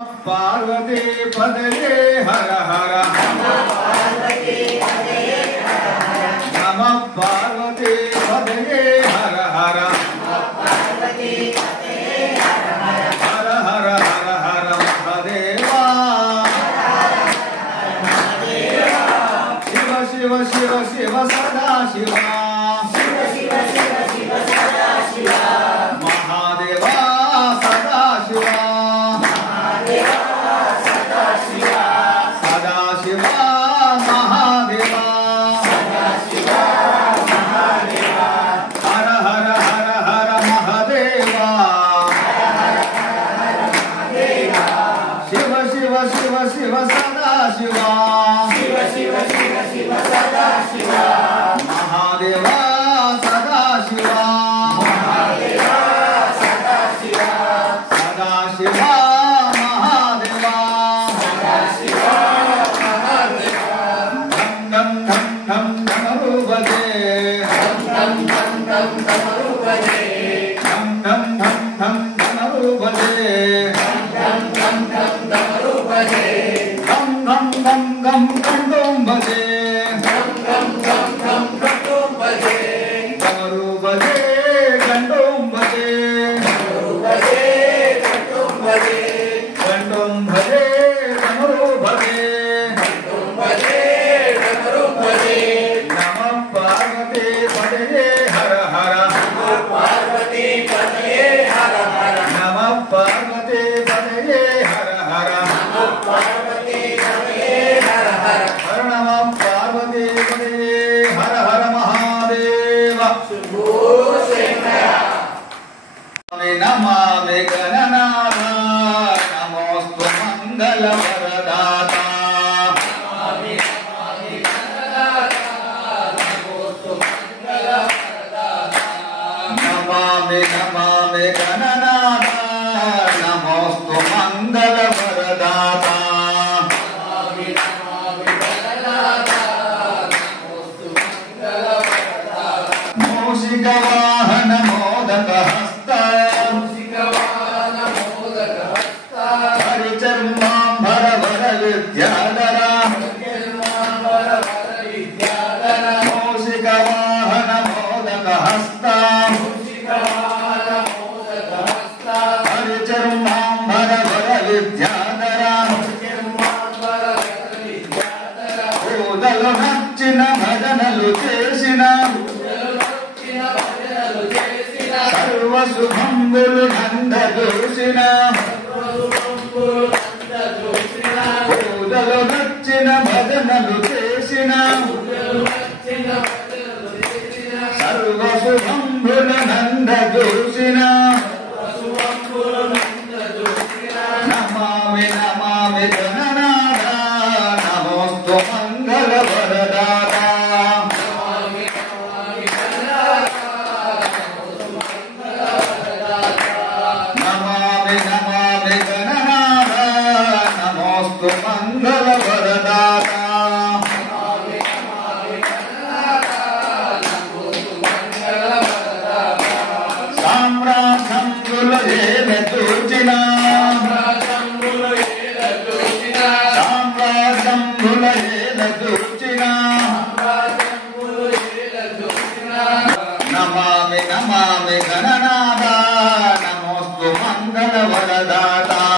पार्वती पदये हर हर नमः पार्वती पदये हर हर हर हर हर हर महादेवा शिव शिव शिव शिव सदा शिवा महादेवा सदा शिवा शिव सदा शिवा शिव शिव शिव सदा शिवा महादेवा सदा शिवा महादेवा सदा शिवा सदा शिवा महादेवा सदा शिवा महादेवा धम धम धम धमरू बजे धम धम धम धमरू बजे धम धम धम धमरू बजे धम धम धमरू बजे गम गम गम गंडों बजे गम गम गम गम गंडों बजे डमरू बजे गंडों बजे डमरू बजे गंडों बजे गंडों बजे डमरू बजे गंडों बजे डमरू बजे नमः पार्वती पदये हर हर नमः पार्वती पदये हर हर नमः पार्वती पदये हर हर नमः पार्वती हर नमः पार्वती पदये हर हर महादेव शंभो शंकर नमामि गणनाथ नमोस्तु मंगल वरदाता नमामि गणनाथ नमोस्तु मंगल वरदाता नमामि गणनाथ नमोस्तु मंगल वरदाता वाहन मोदक हस्त हरिचर्मांबर वर विद्याधर मूषिक वाहन मोदक हस्त हरिचर्मांबर वर विद्याधर ఊదలు నచ్చిన భజనలు చేసిన సర్వ శుభంబులు నందదూషిన ఊదలు నచ్చిన భజనలు చేసిన సర్వ శుభంబులు నందదూషిన నమామి నమామి గణనాథ నమోస్తు మంగళ వరదాతా नमामि गणनाथ नमोस्तु